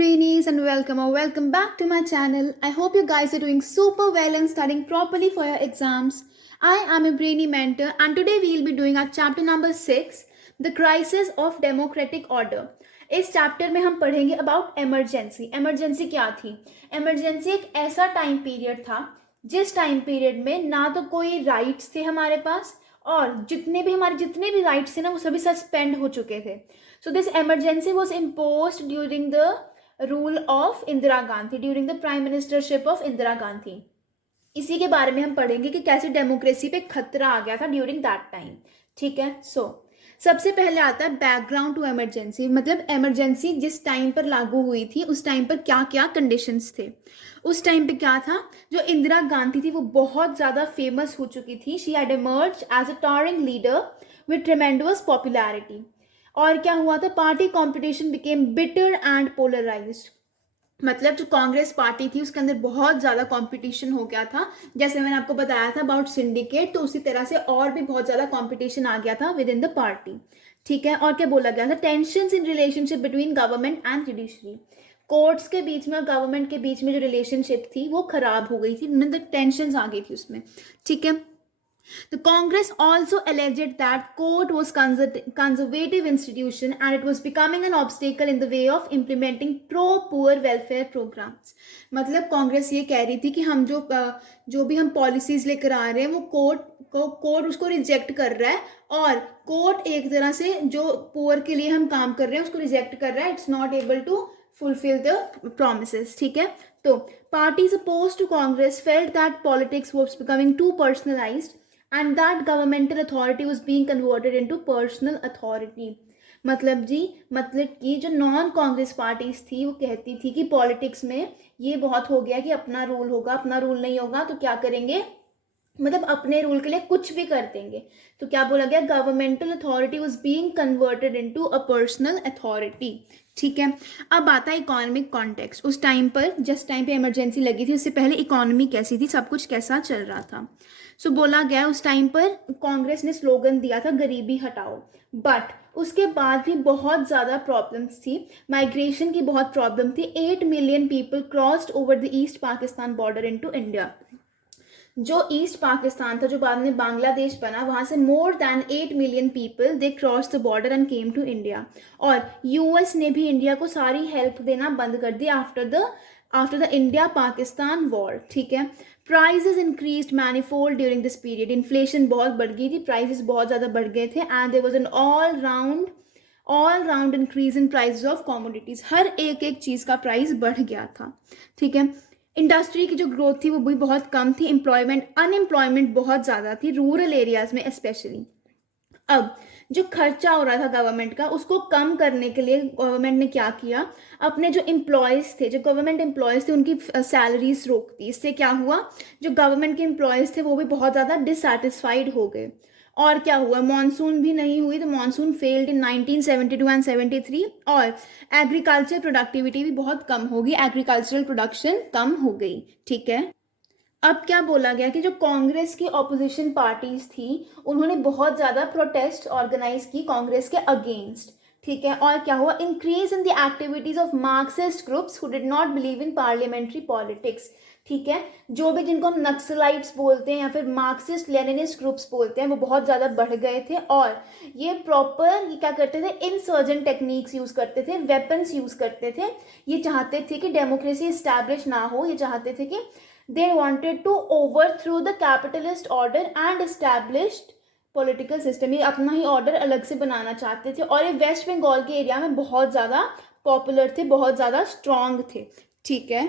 Brainies and welcome back to my channel. I hope you guys are doing super well and studying properly for your exams. I am a Brainy mentor and today we'll be doing our chapter number 6, The Crisis of Democratic Order. इस chapter में हम पढ़ेंगे about emergency. Emergency क्या थी? Emergency एक ऐसा time period था जिस टाइम पीरियड में ना तो कोई राइट्स थे हमारे पास और जितने भी राइट्स थे ना वो सभी सस्पेंड हो चुके थे. So this emergency was imposed during the rule of Indira Gandhi, during the prime ministership of Indira Gandhi. इसी के बारे में हम पढ़ेंगे कि कैसे डेमोक्रेसी पे खतरा आ गया था ड्यूरिंग दैट टाइम. ठीक है. सबसे पहले आता है बैकग्राउंड टू इमरजेंसी. मतलब इमरजेंसी जिस टाइम पर लागू हुई थी उस टाइम पर क्या क्या कंडीशंस थे. उस टाइम पे क्या था, जो इंदिरा गांधी थी वो बहुत ज़्यादा फेमस हो चुकी थी. She had emerged as a towering leader with tremendous popularity. और क्या हुआ था, party competition became bitter and polarised. मतलब जो कांग्रेस पार्टी थी उसके अंदर बहुत ज़्यादा कंपटीशन हो गया था. जैसे मैंने आपको बताया था अबाउट सिंडिकेट, तो उसी तरह से और भी बहुत ज़्यादा कंपटीशन आ गया था विद इन द पार्टी. ठीक है. और क्या बोला गया था, tensions in relationship between government and judiciary. Courts के बीच में और गवर्नमेंट के बीच में जो रिलेशनशिप थी वो खराब हो गई थी, मतलब टेंशन आ गई थी उसमें. ठीक है. The Congress also alleged that court was conservative institution and it was becoming an obstacle in the way of implementing pro-poor welfare programs. मतलब कांग्रेस ये कह रही थी कि हम जो भी हम पॉलिसीज लेकर आ रहे हैं वो कोर्ट उसको रिजेक्ट कर रहा है और कोर्ट एक तरह से जो पुअर के लिए हम काम कर रहे हैं उसको रिजेक्ट कर रहा है. It's not able to fulfill the promises. ठीक है. तो parties opposed to Congress felt that politics was becoming too personalized and that governmental authority was being converted into personal authority. मतलब कि जो नॉन कांग्रेस पार्टीज थी वो कहती थी कि पॉलिटिक्स में ये बहुत हो गया कि अपना रूल होगा, अपना रूल नहीं होगा तो क्या करेंगे, मतलब अपने रूल के लिए कुछ भी कर देंगे. तो क्या बोला गया, governmental authority was being converted into a personal authority. ठीक है. अब आता है इकोनॉमिक कॉन्टेक्स्ट. उस टाइम पर जिस टाइम पे इमरजेंसी लगी थी उससे पहले इकोनॉमी कैसी थी, सब कुछ कैसा चल रहा था. बोला गया उस टाइम पर कांग्रेस ने स्लोगन दिया था गरीबी हटाओ, बट उसके बाद भी बहुत ज़्यादा प्रॉब्लम्स थी. माइग्रेशन की बहुत प्रॉब्लम थी. 8 million people crossed over the east Pakistan border into India. जो ईस्ट पाकिस्तान था जो बाद में बांग्लादेश बना, वहाँ से more than 8 million people they cross the border and came to India. और यूएस ने भी इंडिया को सारी हेल्प देना बंद कर दी after the India Pakistan war. ठीक है. Prices increased manifold during this period. Inflation बहुत बढ़ गई थी, प्राइजेस बहुत ज़्यादा बढ़ गए थे and there was an all round increase in prices of commodities. हर एक चीज़ का प्राइस बढ़ गया था. ठीक है. इंडस्ट्री की जो ग्रोथ थी वो भी बहुत कम थी. अनएम्प्लॉयमेंट बहुत ज़्यादा थी रूरल एरियाज़ में स्पेशली. अब जो खर्चा हो रहा था गवर्नमेंट का उसको कम करने के लिए गवर्नमेंट ने क्या किया, अपने जो एम्प्लॉयज़ थे, जो गवर्नमेंट एम्प्लॉयज़ थे उनकी सैलरीज रोक दी. इससे क्या हुआ, जो गवर्नमेंट के एम्प्लॉयज़ थे वो भी बहुत ज़्यादा डिससेटिस्फाइड हो गए. और क्या हुआ, मॉनसून भी नहीं हुई, तो मॉनसून फेल्ड इन 1972 एंड 73. और एग्रीकल्चर प्रोडक्टिविटी भी बहुत कम हो गई, एग्रीकल्चरल प्रोडक्शन कम हो गई. ठीक है. अब क्या बोला गया कि जो कांग्रेस की ऑपोजिशन पार्टीज थी उन्होंने बहुत ज़्यादा प्रोटेस्ट ऑर्गेनाइज की कांग्रेस के अगेंस्ट. ठीक है. और क्या हुआ, increase in the activities of Marxist groups who did not believe in parliamentary politics. ठीक है. जो भी जिनको हम नक्सलाइट्स बोलते हैं या फिर मार्क्सिस्ट लेनिनिस्ट ग्रुप्स बोलते हैं वो बहुत ज़्यादा बढ़ गए थे और ये क्या करते थे, इंसर्जेंट टेक्निक्स यूज़ करते थे, वेपन्स यूज़ करते थे. ये चाहते थे कि डेमोक्रेसी इस्टेब्लिश ना हो, ये चाहते थे कि they wanted to overthrow the capitalist order and established political system. ये अपना ही ऑर्डर अलग से बनाना चाहते थे और ये वेस्ट बंगाल के एरिया में बहुत ज़्यादा पॉपुलर थे, बहुत ज़्यादा स्ट्रॉन्ग थे. ठीक है.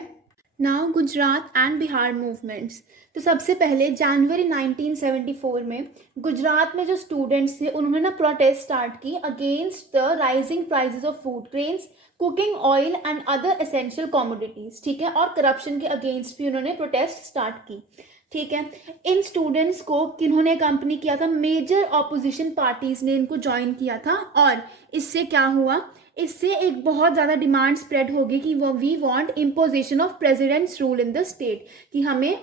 Now Gujarat and Bihar movements. तो सबसे पहले जनवरी 1974 में गुजरात में जो स्टूडेंट्स थे उन्होंने ना प्रोटेस्ट स्टार्ट की against the rising prices of food grains, cooking oil and other essential commodities. ठीक है. और करप्शन के अगेंस्ट भी उन्होंने प्रोटेस्ट स्टार्ट की. ठीक है. इन स्टूडेंट्स को किन्होंने कंपनी किया था, मेजर ऑपोजिशन पार्टीज ने इनको ज्वाइन किया था. और इससे क्या हुआ, इससे एक बहुत ज़्यादा डिमांड स्प्रेड होगी कि we want imposition of president's rule in the state, कि हमें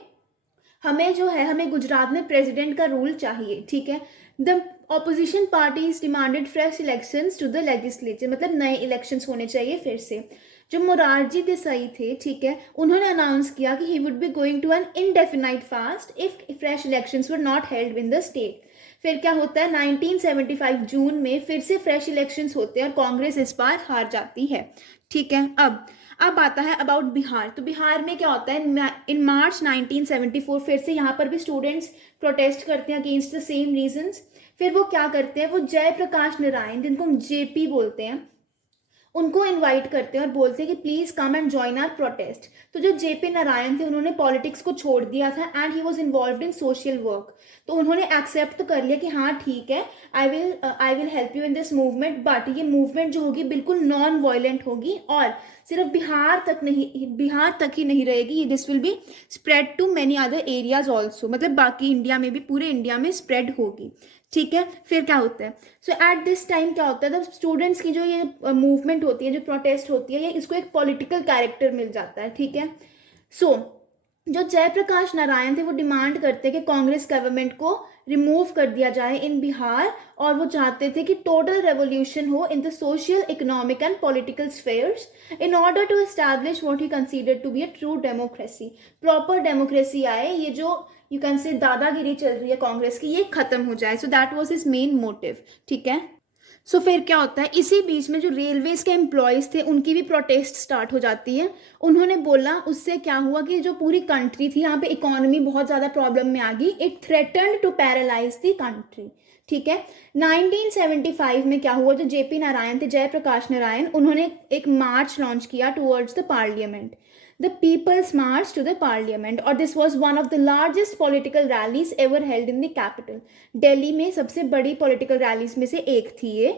गुजरात में प्रेसिडेंट का रूल चाहिए. ठीक है. The opposition parties demanded fresh elections to the legislature. मतलब नए इलेक्शंस होने चाहिए फिर से. जो मोरारजी देसाई थे, ठीक है, उन्होंने अनाउंस किया कि he would be going to an indefinite fast if fresh elections were not held in the state. फिर क्या होता है, 1975 जून में फिर से फ्रेश इलेक्शंस होते हैं और कांग्रेस इस बार हार जाती है, ठीक है। अब आता है अबाउट बिहार। तो बिहार में क्या होता है, इन मार्च 1974 फिर से यहाँ पर भी स्टूडेंट्स प्रोटेस्ट करते हैं अगेंस्ट द सेम रीजंस। फिर वो क्या करते हैं, वो जयप्रकाश नारायण, जिनको हम जेपी बोलते हैं, उनको इनवाइट करते हैं और बोलते हैं कि please come and join are protest. तो जो जेपी नारायण थे उन्होंने पॉलिटिक्स को छोड़ दिया था and he was involved in social work. तो उन्होंने एक्सेप्ट तो कर लिया कि हाँ ठीक है, I will help you in this movement, but ये मूवमेंट जो होगी बिल्कुल नॉन वायलेंट होगी और सिर्फ बिहार तक ही नहीं रहेगी, this will be spread to many other areas also, मतलब बाकी इंडिया में भी, पूरे इंडिया में स्प्रेड होगी, ठीक है। फिर क्या होता है, सो एट दिस टाइम क्या होता है, जब स्टूडेंट्स की जो ये मूवमेंट होती है, जो प्रोटेस्ट होती है, ये इसको एक पॉलिटिकल कैरेक्टर मिल जाता है, ठीक है। सो जो जयप्रकाश नारायण थे वो डिमांड करते कि कांग्रेस गवर्नमेंट को रिमूव कर दिया जाए इन बिहार, और वो चाहते थे कि टोटल रेवोल्यूशन हो in the social, economic and political spheres in order to establish what he considered to be a true democracy. Proper democracy आए, ये जो यू कैन से दादागिरी चल रही है कांग्रेस की, ये खत्म हो जाए। So that was his main motive, ठीक है। सो फिर क्या होता है, इसी बीच में जो रेलवेज के एम्प्लॉयज़ थे उनकी भी प्रोटेस्ट स्टार्ट हो जाती है। उन्होंने बोला, उससे क्या हुआ कि जो पूरी कंट्री थी, यहाँ पे इकोनॉमी बहुत ज़्यादा प्रॉब्लम में आ गई, it threatened to paralyse the country, ठीक है। 1975 में क्या हुआ, जो जेपी नारायण थे, जयप्रकाश नारायण, उन्होंने एक मार्च लॉन्च किया towards the parliament, the People's March to the Parliament, और this was one of the largest political rallies ever held in the capital। Delhi में सबसे बड़ी political rallies में से एक थी ये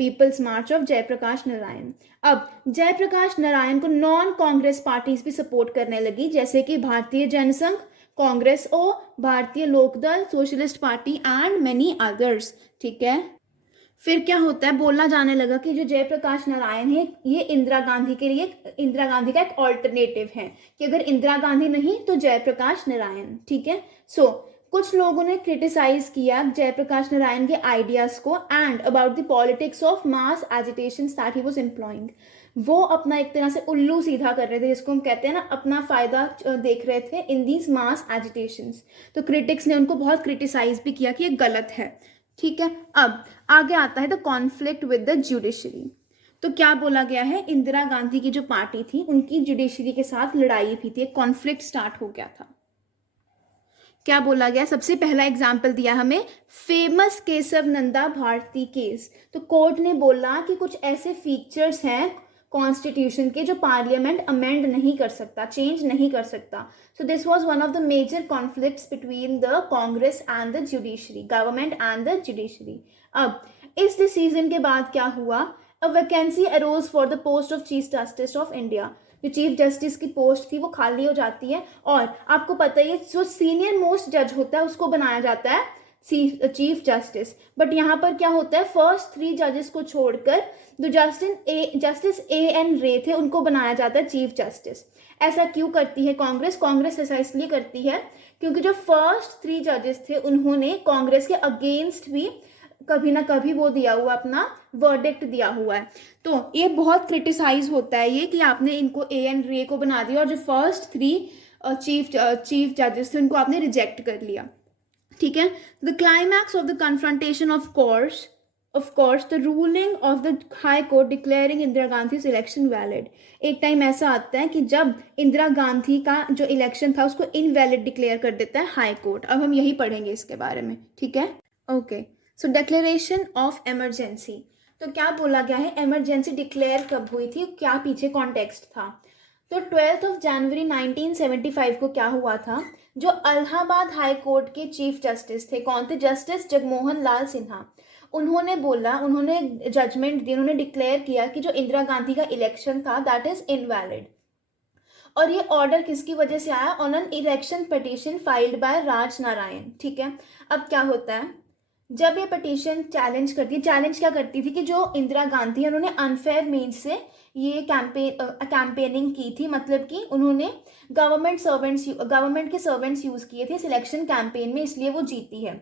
People's March of Jayaprakash Narayan. अब जयप्रकाश नारायण को नॉन कांग्रेस पार्टीज भी सपोर्ट करने लगी, जैसे कि Bharatiya Jana Sangh, Congress O, Bharatiya Lok Dal, socialist party and many others, ठीक है। फिर क्या होता है, बोला जाने लगा कि जो जयप्रकाश नारायण है ये इंदिरा गांधी के लिए, इंदिरा गांधी का एक ऑल्टरनेटिव है, कि अगर इंदिरा गांधी नहीं तो जयप्रकाश नारायण, ठीक है। सो कुछ लोगों ने क्रिटिसाइज किया जयप्रकाश नारायण के आइडियाज को and about the politics of mass agitation that he was employing. वो अपना एक तरह से उल्लू सीधा कर रहे थे, जिसको हम कहते हैं ना, अपना फायदा देख रहे थे इन दीज मास एजिटेशंस। तो क्रिटिक्स ने उनको बहुत क्रिटिसाइज भी किया कि ये गलत है, ठीक है। अब आगे आता है the conflict with the judiciary. तो क्या बोला गया है, इंदिरा गांधी की जो पार्टी थी उनकी जुडिशरी के साथ लड़ाई भी थी, कॉन्फ्लिक्ट स्टार्ट हो गया था। क्या बोला गया, सबसे पहला एग्जाम्पल दिया हमें फेमस केशव नंदा भारती केस। तो कोर्ट ने बोला कि कुछ ऐसे फीचर्स हैं कॉन्स्टिट्यूशन के जो पार्लियामेंट अमेंड नहीं कर सकता, चेंज नहीं कर सकता। So this was one of the major conflicts between the Congress and the judiciary, government and the judiciary. अब इस डिसीजन के बाद क्या हुआ, a vacancy arose for the post of chief justice of India. जो चीफ जस्टिस की post थी वो खाली हो जाती है, और आपको पता ही है जो सीनियर मोस्ट जज होता है उसको बनाया जाता है चीफ जस्टिस। बट यहाँ पर क्या होता है, फर्स्ट 3 जजेस को छोड़कर जो जस्टिस A.N. रे थे उनको बनाया जाता है चीफ जस्टिस। ऐसा क्यों करती है कांग्रेस? कांग्रेस ऐसा इसलिए करती है क्योंकि जो फर्स्ट 3 जजेस थे उन्होंने कांग्रेस के अगेंस्ट भी कभी ना कभी वो दिया हुआ, अपना वर्डिक्ट दिया हुआ है। तो ये बहुत क्रिटिसाइज होता है ये कि आपने इनको A.N. रे को बना दिया और जो फर्स्ट 3 चीफ जजेस थे उनको आपने रिजेक्ट कर लिया, ठीक है। The climax of the confrontation of course the ruling of the high court declaring Indira Gandhi election valid. एक टाइम ऐसा आता है कि जब इंदिरा गांधी का जो इलेक्शन था उसको इनवैलिड डिक्लेयर कर देता है हाई कोर्ट। अब हम यही पढ़ेंगे इसके बारे में, ठीक है। Okay, so declaration of emergency. तो क्या बोला गया है, इमरजेंसी डिक्लेयर कब हुई थी, क्या पीछे कॉन्टेक्स्ट था। तो 12 जनवरी 1975 को क्या हुआ था, जो इलाहाबाद हाई कोर्ट के चीफ जस्टिस थे, कौन थे, जस्टिस जगमोहन लाल सिन्हा, उन्होंने जजमेंट दी, उन्होंने डिक्लेयर किया कि जो इंदिरा गांधी का इलेक्शन था दैट इज इनवैलिड। और ये ऑर्डर किसकी वजह से आया, on an election petition filed by Raj Narain, ठीक है। अब क्या होता है, जब ये पिटीशन चैलेंज क्या करती थी कि जो इंदिरा गांधी है उन्होंने अनफेयर मीन्स से ये कैंपेनिंग की थी, मतलब कि उन्होंने गवर्नमेंट के सर्वेंट्स यूज किए थे इस इलेक्शन कैंपेन में, इसलिए वो जीती है।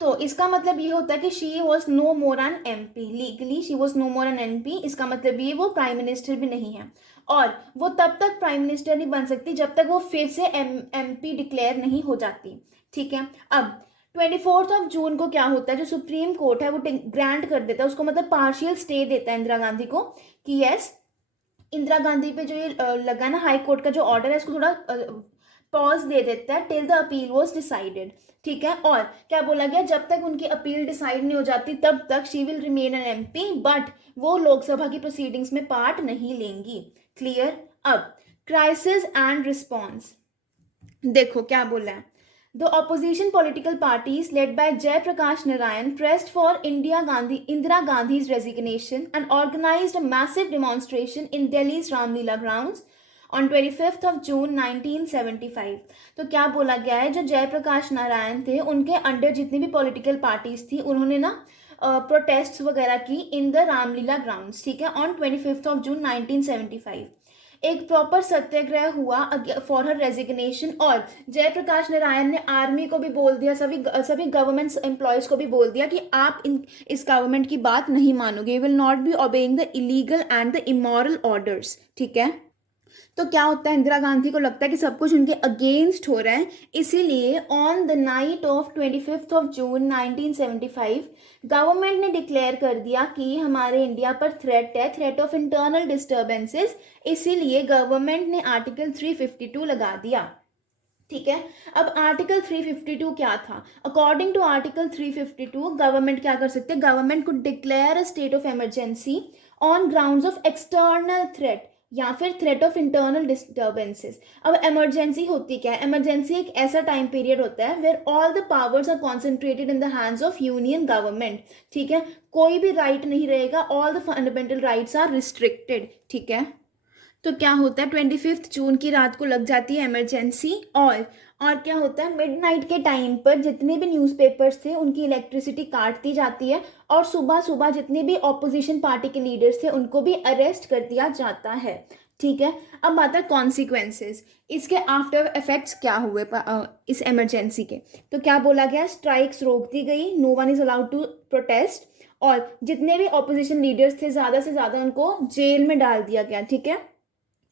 तो इसका मतलब ये होता है कि she was no more an MP, legally she was no more an MP. इसका मतलब ये वो प्राइम मिनिस्टर भी नहीं है, और वो तब तक प्राइम मिनिस्टर नहीं बन सकती जब तक वो फिर से एमपी डिक्लेयर नहीं हो जाती। ठीक है, अब 24 जून को क्या होता है, जो सुप्रीम कोर्ट है वो ग्रांट कर देता है उसको, मतलब पार्शियल स्टे देता है इंदिरा गांधी को, कि यस इंदिरा गांधी पे जो ये लगा ना हाई कोर्ट का जो ऑर्डर है, इसको थोड़ा पॉज दे देता है till the appeal was decided. ठीक है, और क्या बोला गया, जब तक उनकी अपील डिसाइड नहीं हो जाती तब तक she will remain N MP, but वो लोकसभा की प्रोसीडिंग्स में पार्ट नहीं लेंगी। क्लियर। अब क्राइसिस एंड रिस्पॉन्स, देखो क्या बोला है। The opposition political parties led by Jay Prakash Narayan pressed for Indira Gandhi's resignation and organized a massive demonstration in Delhi's Ramlila grounds on 25th of June 1975। तो क्या बोला गया है, जो जयप्रकाश नारायण थे उनके अंडर जितनी भी पॉलिटिकल पार्टीज थी उन्होंने ना प्रोटेस्ट वगैरह की इन द रामलीला ग्राउंड्स। ठीक है, ऑन 25th of June 1975 एक प्रॉपर सत्याग्रह हुआ फॉर हर रेजिग्नेशन। और जयप्रकाश नारायण ने आर्मी को भी बोल दिया, सभी गवर्नमेंट एम्प्लॉयज को भी बोल दिया कि आप इस गवर्नमेंट की बात नहीं मानोगे, you will not be obeying the illegal and the immoral orders. ठीक है, तो क्या होता है, इंदिरा गांधी को लगता है कि सब कुछ उनके अगेंस्ट हो रहा है, इसीलिए on the night of 25 June 1975 government ने डिक्लेयर कर दिया कि हमारे इंडिया पर थ्रेट है, थ्रेट ऑफ इंटरनल डिस्टर्बेंसेस, इसीलिए गवर्नमेंट ने आर्टिकल 352 लगा दिया। ठीक है, अब आर्टिकल 352 क्या था, अकॉर्डिंग टू आर्टिकल 352 गवर्नमेंट क्या कर सकते हैं, गवर्नमेंट को declare a state of emergency on grounds of external threat या फिर थ्रेट ऑफ इंटरनल डिस्टर्बेंसेस। अब इमरजेंसी होती क्या है, इमरजेंसी एक ऐसा टाइम पीरियड होता है where all the powers are concentrated in the hands of union government. ठीक है, कोई भी राइट नहीं रहेगा, all the fundamental rights are restricted. ठीक है, तो क्या होता है, 25 जून की रात को लग जाती है इमरजेंसी, और क्या होता है, मिडनाइट के टाइम पर जितने भी न्यूज़पेपर्स थे उनकी इलेक्ट्रिसिटी काट दी जाती है, और सुबह सुबह जितने भी ऑपोजिशन पार्टी के लीडर्स थे उनको भी अरेस्ट कर दिया जाता है। ठीक है, अब आता है कॉन्सिक्वेंसेस, इसके आफ्टर इफेक्ट्स क्या हुए इस इमरजेंसी के। तो क्या बोला गया, स्ट्राइक्स रोक दी गई, no one is allowed to protest, और जितने भी ऑपोजिशन लीडर्स थे ज़्यादा से ज़्यादा उनको जेल में डाल दिया गया। ठीक है,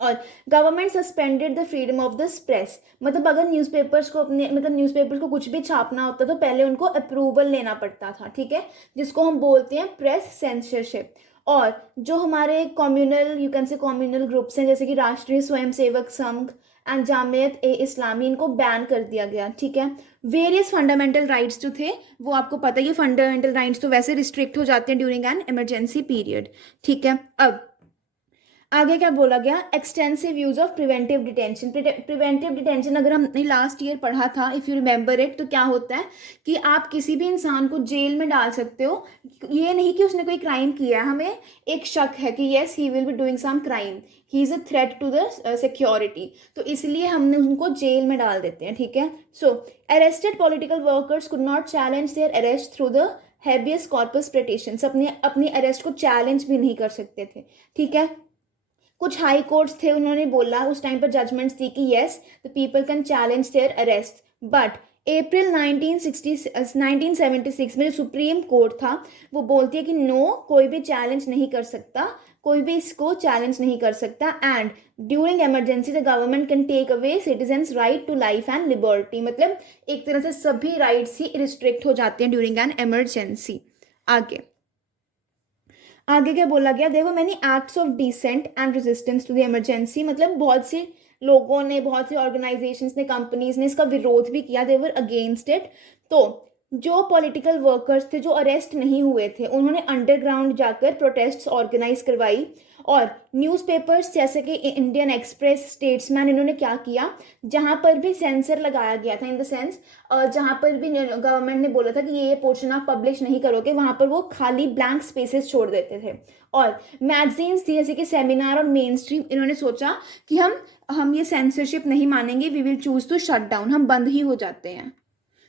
और government suspended the freedom of the press, मतलब अगर न्यूज़पेपर्स को न्यूज़पेपर्स को कुछ भी छापना होता तो पहले उनको अप्रूवल लेना पड़ता था। ठीक है, जिसको हम बोलते हैं प्रेस सेंसरशिप। और जो हमारे communal, you can say communal groups हैं जैसे कि राष्ट्रीय स्वयंसेवक संघ एंड जामियत ए इस्लामी, इनको बैन कर दिया गया। ठीक है, वेरियस फंडामेंटल राइट्स जो थे वो आपको पता है, ये फंडामेंटल राइट्स तो वैसे रिस्ट्रिक्ट हो जाते हैं ड्यूरिंग एन इमरजेंसी पीरियड। ठीक है, अब आगे क्या बोला गया, extensive use of preventive detention. Preventive detention अगर हमने लास्ट ईयर पढ़ा था, इफ़ यू रिमेंबर इट, तो क्या होता है कि आप किसी भी इंसान को जेल में डाल सकते हो, ये नहीं कि उसने कोई क्राइम किया है, हमें एक शक है कि yes he will be doing some crime, he is a threat to the security, तो इसलिए हमने उनको जेल में डाल देते हैं। ठीक है, so arrested political workers could not challenge their arrest through the habeas corpus petitions, अपनी अरेस्ट को चैलेंज भी नहीं कर सकते थे। ठीक है, कुछ हाई कोर्ट्स थे, उन्होंने बोला उस टाइम पर जजमेंट्स दी कि yes the people can challenge their arrest, but April 1976 में जो सुप्रीम कोर्ट था वो बोलती है कि नो, कोई भी चैलेंज नहीं कर सकता, कोई भी इसको चैलेंज नहीं कर सकता, and during emergency the government can take away citizens right to life and liberty, मतलब एक तरह से सभी राइट्स ही रिस्ट्रिक्ट हो जाते हैं ड्यूरिंग एन इमरजेंसी। आगे क्या बोला गया, there were many acts of dissent and resistance to the emergency, मतलब बहुत से लोगों ने, बहुत सी ऑर्गेनाइजेशंस ने, कंपनीज ने इसका विरोध भी किया, दे वर अगेंस्ट इट। तो जो पॉलिटिकल वर्कर्स थे जो अरेस्ट नहीं हुए थे उन्होंने अंडरग्राउंड जाकर प्रोटेस्ट्स ऑर्गेनाइज करवाई, और न्यूज़पेपर्स जैसे कि इंडियन एक्सप्रेस, स्टेट्समैन, इन्होंने क्या किया, जहाँ पर भी सेंसर लगाया गया था, इन द सेंस जहाँ पर भी गवर्नमेंट ने बोला था कि ये पोर्शन आप पब्लिश नहीं करोगे, वहाँ पर वो खाली ब्लैंक स्पेसेस छोड़ देते थे। और मैगजीन्स थी जैसे कि सेमिनार और मेन स्ट्रीम, इन्होंने सोचा कि हम ये सेंसरशिप नहीं मानेंगे, we will choose to shut down, हम बंद ही हो जाते हैं।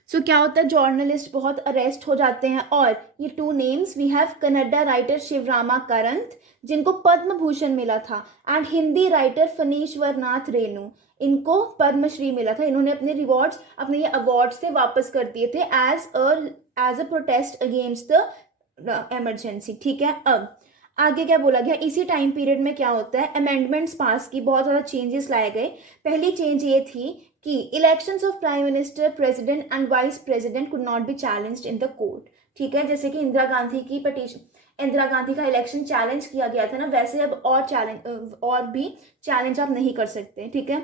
सो क्या होता है, जर्नलिस्ट बहुत अरेस्ट हो जाते हैं, और ये two names we have, Kannada writer Shivarama Karanth जिनको पद्म भूषण मिला था, एंड हिंदी राइटर फनीश्वर नाथ रेणु, इनको पद्मश्री मिला था। इन्होंने अपने ये अवार्ड्स थे वापस कर दिए थे as a as a protest against the emergency. ठीक है, अब आगे क्या बोला गया, इसी टाइम पीरियड में क्या होता है, अमेंडमेंट्स पास की, बहुत ज़्यादा चेंजेस लाए गए। पहली चेंज ये थी कि elections of prime minister, president and vice president could not be challenged in the court. ठीक है, जैसे कि इंदिरा गांधी की पटिशन, इंदिरा गांधी का इलेक्शन चैलेंज किया गया था ना, वैसे अब और भी चैलेंज आप नहीं कर सकते। ठीक है,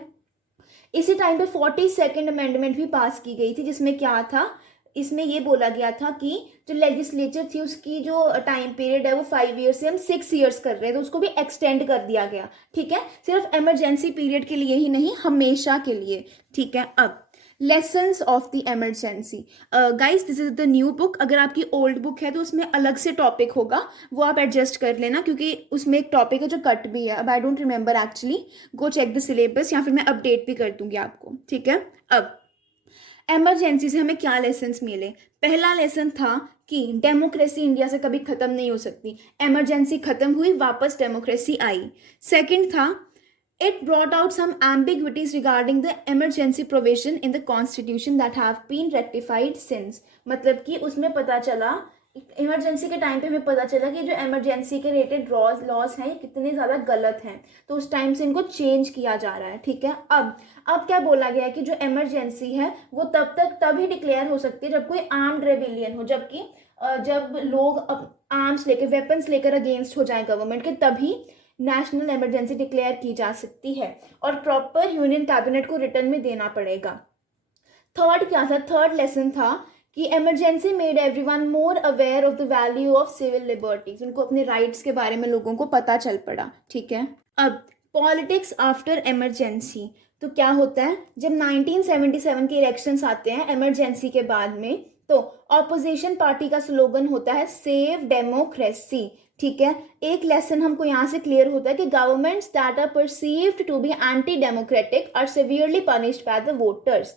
इसी टाइम पे 42nd अमेंडमेंट भी पास की गई थी, जिसमें क्या था, इसमें ये बोला गया था कि जो लेजिस्लेचर थी उसकी जो टाइम पीरियड है वो 5 ईयर्स से हम 6 ईयर्स कर रहे हैं, तो उसको भी एक्सटेंड कर दिया गया। ठीक है, सिर्फ इमरजेंसी पीरियड के लिए ही नहीं, हमेशा के लिए। ठीक है, अब lessons of the emergency. Guys, this is the new book. अगर आपकी ओल्ड बुक है तो उसमें अलग से टॉपिक होगा, वो आप एडजस्ट कर लेना, क्योंकि उसमें एक टॉपिक है जो कट भी है। अब I don't remember actually, go check the syllabus, या फिर मैं अपडेट भी कर दूंगी आपको। ठीक है, अब इमरजेंसी से हमें क्या लेसन्स मिले। पहला लेसन था कि डेमोक्रेसी इंडिया से कभी खत्म नहीं हो सकती। इमरजेंसी खत्म हुई, वापस डेमोक्रेसी आई। सेकंड था, it brought out some ambiguities regarding the emergency provision in the constitution that have been rectified since। मतलब कि उसमें पता चला, इमरजेंसी के टाइम पे हमें पता चला कि जो इमरजेंसी के रिलेटेड लॉज हैं ये कितने ज़्यादा गलत हैं, तो उस टाइम से इनको चेंज किया जा रहा है। ठीक है, अब क्या बोला गया है कि जो इमरजेंसी है वो तभी डिक्लेयर हो सकती है जब कोई आर्म्ड रेबिलियन हो, जबकि जब लोग आर्म्स लेकर, वेपन्स लेकर अगेंस्ट हो जाए गवर्नमेंट के, तभी नेशनल इमरजेंसी डिक्लेयर की जा सकती है, और प्रॉपर यूनियन कैबिनेट को रिटर्न में देना पड़ेगा। थर्ड क्या था, थर्ड लेसन था कि emergency made everyone more aware of the value of civil liberties. उनको अपने राइट्स के बारे में लोगों को पता चल पड़ा। ठीक है, अब पॉलिटिक्स आफ्टर इमरजेंसी। तो क्या होता है, जब 1977 के इलेक्शंस आते हैं इमरजेंसी के बाद में, तो ऑपोजिशन पार्टी का स्लोगन होता है सेव डेमोक्रेसी। ठीक है, एक लेसन हमको यहाँ से क्लियर होता है कि governments that are perceived to be anti democratic are severely punished by the voters.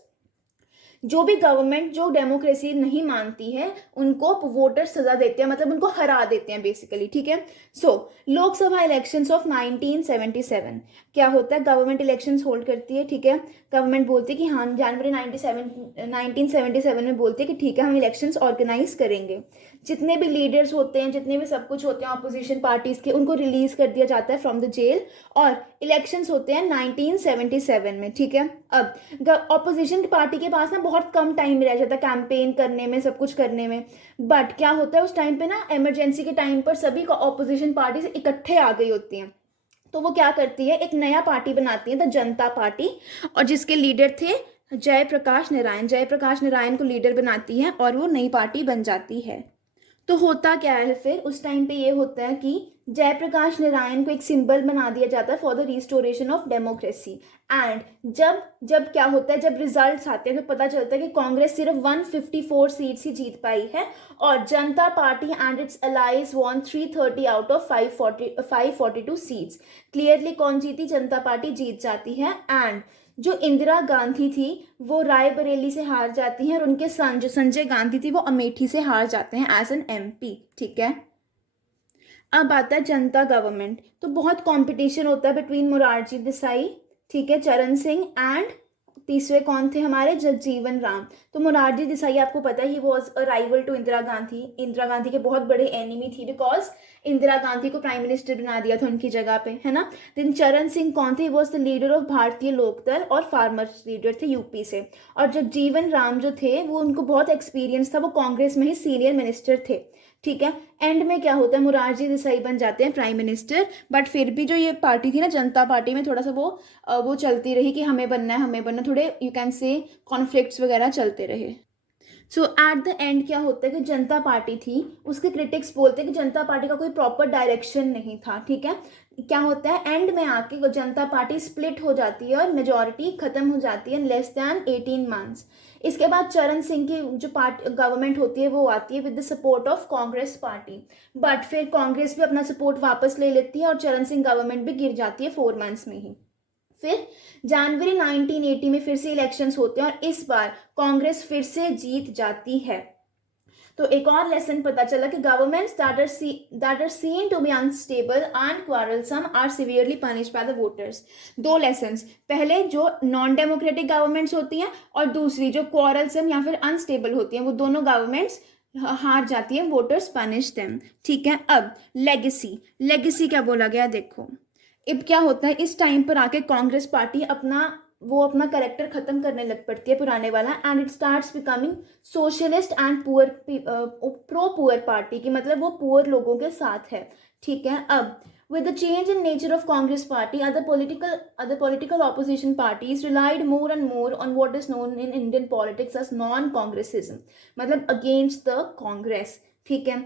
जो भी गवर्नमेंट जो डेमोक्रेसी नहीं मानती है उनको वोटर सजा देते हैं, मतलब उनको हरा देते हैं बेसिकली। ठीक है, सो लोकसभा इलेक्शंस ऑफ 1977 क्या होता है, गवर्नमेंट इलेक्शंस होल्ड करती है। ठीक है, गवर्नमेंट बोलती है कि हाँ, जनवरी 1977 में बोलती है कि ठीक है हम इलेक्शंस ऑर्गेनाइज करेंगे। जितने भी लीडर्स होते हैं, जितने भी सब कुछ होते हैं अपोजिशन पार्टीज के, उनको रिलीज कर दिया जाता है फ्रॉम द जेल, और इलेक्शंस होते हैं 1977 में। ठीक है, अब अपोजिशन पार्टी के पास ना बहुत कम टाइम रह जाता है कैंपेन करने में, सब कुछ करने में, बट क्या होता है उस टाइम पे ना, इमरजेंसी के टाइम पर सभी अपोजिशन पार्टी से इकट्ठे आ गई होती हैं, तो वो क्या करती है, एक नया पार्टी बनाती है, द जनता पार्टी, और जिसके लीडर थे जयप्रकाश नारायण। जयप्रकाश नारायण को लीडर बनाती है और वो नई पार्टी बन जाती है। तो होता क्या है फिर उस टाइम पे, ये होता है कि जयप्रकाश नारायण को एक सिंबल बना दिया जाता है for the restoration of democracy. And जब क्या होता है, जब रिजल्ट्स आते हैं तो पता चलता है कि कांग्रेस सिर्फ 154 सीट्स ही जीत पाई है, और Janata Party and its allies won 330 out of 542 seats. Clearly कौन जीती, जनता पार्टी जीत जाती है। एंड जो इंदिरा गांधी थी वो रायबरेली से हार जाती हैं, और उनके सन जो संजय गांधी थी वो अमेठी से हार जाते हैं एज एन एमपी। ठीक है, अब आता है जनता गवर्नमेंट। तो बहुत कंपटीशन होता है बिटवीन मोरारजी देसाई, ठीक है, चरण सिंह, एंड तीसरे कौन थे हमारे, जगजीवन राम। तो मोरारजी देसाई आपको पता he was a rival to Indira Gandhi, Indira Gandhi के बहुत बड़े एनिमी थी, बिकॉज इंदिरा गांधी को प्राइम मिनिस्टर बना दिया था उनकी जगह पे, है ना। देन चरण सिंह कौन थे, वॉज द लीडर ऑफ भारतीय लोकदल और फार्मर्स लीडर थे यूपी से। और जगजीवन राम जो थे वो, उनको बहुत एक्सपीरियंस था, वो कांग्रेस में ही सीनियर मिनिस्टर थे। ठीक है, एंड में क्या होता है, मोरारजी देसाई बन जाते हैं प्राइम मिनिस्टर, बट फिर भी जो ये पार्टी थी ना जनता पार्टी में, थोड़ा सा वो चलती रही कि हमें बनना है हमें बनना, थोड़े यू कैन से कॉन्फ्लिक्ट्स वगैरह चलते रहे। सो एट द एंड क्या होता है कि जनता पार्टी थी, उसके क्रिटिक्स बोलते हैं कि जनता पार्टी का कोई प्रॉपर डायरेक्शन नहीं था। ठीक है, क्या होता है एंड में आके जनता पार्टी स्प्लिट हो जाती है और मेजॉरिटी खत्म हो जाती है लेस दैन 18 मंथ्स। इसके बाद चरण सिंह की जो गवर्नमेंट होती है वो आती है with the support of Congress party, but फिर कांग्रेस भी अपना सपोर्ट वापस ले लेती है और चरण सिंह गवर्नमेंट भी गिर जाती है 4 मंथ्स में ही। फिर जनवरी 1980 में फिर से इलेक्शंस होते हैं और इस बार कांग्रेस फिर से जीत जाती है। तो एक और लेसन पता चला कि governments that are seen to be unstable and quarrelsome are severely punished by the voters. 2 lessons, पहले जो नॉन डेमोक्रेटिक गवर्नमेंट्स होती हैं और दूसरी जो क्वारलसम या फिर अनस्टेबल होती हैं, वो दोनों गवर्नमेंट्स हार जाती है, वोटर्स पनिश देम। ठीक है, अब लेगेसी, लेगेसी क्या बोला गया देखो। अब क्या होता है, इस टाइम पर आके कांग्रेस पार्टी अपना करेक्टर खत्म करने लग पड़ती है पुराने वाला, and it starts becoming socialist and poor, pro poor party की, मतलब वो पुअर लोगों के साथ है। ठीक है, अब with the change in nature of Congress party, other political opposition parties relied more and more on what is known in Indian politics as non-congressism, मतलब against the Congress। ठीक है,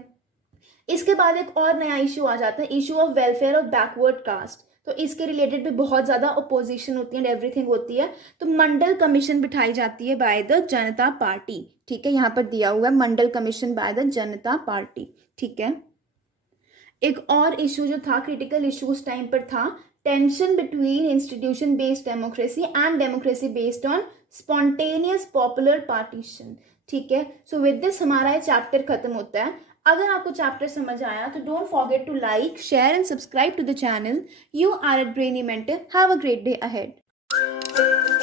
इसके बाद एक और नया इशू आ जाता है, issue of welfare of backward caste. तो इसके रिलेटेड भी बहुत ज़्यादा अपोजिशन होती है एंड एवरीथिंग होती है। तो मंडल कमीशन बिठाई जाती है बाय द जनता पार्टी। ठीक है, यहाँ पर दिया हुआ है मंडल commission by the Janata party. ठीक है, एक और इशू जो था, क्रिटिकल इशू उस टाइम पर था, tension between institution based democracy and democracy based on spontaneous popular partition. ठीक है, सो विद दिस हमारा ये चैप्टर खत्म होता है। अगर आपको चैप्टर समझ आया तो don't forget to like, share and subscribe to the channel. You are at Brainy Mentor. Have a great day ahead.